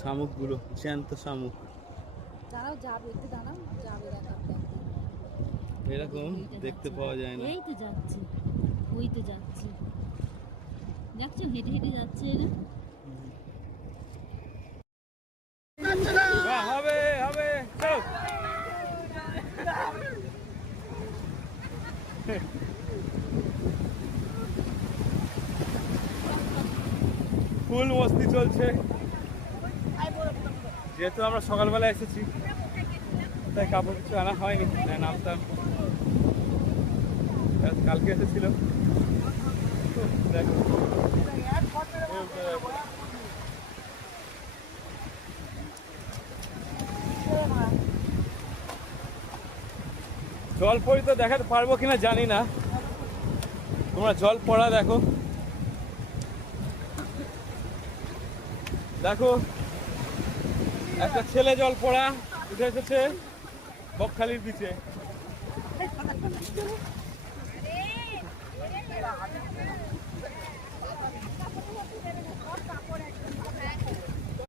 শামুকগুলো, জ্যান্ত শামুক। দাঁড়াও, যাবে একটু দাঁড়াও, যাবে এরকম দেখতে পাওয়া যায় না। এই তো যাচ্ছে, ওই তো যাচ্ছে, দেখছো হেঁটে হেঁটে যাচ্ছে এরা। হবে হবে, চল। ফুল মস্তি চলছে। যেহেতু আমরা সকালবেলা এসেছি তাই কাপড় কিছু আনা হয়নি, নামতাম। কালকে এসেছিল। দেখো জল পড়ি তো দেখাতে পারবো কিনা জানি না, তোমরা জল পড়া দেখো। দেখো একটা ছেলে জল পড়া উঠে এসেছে বকখালির বিচে।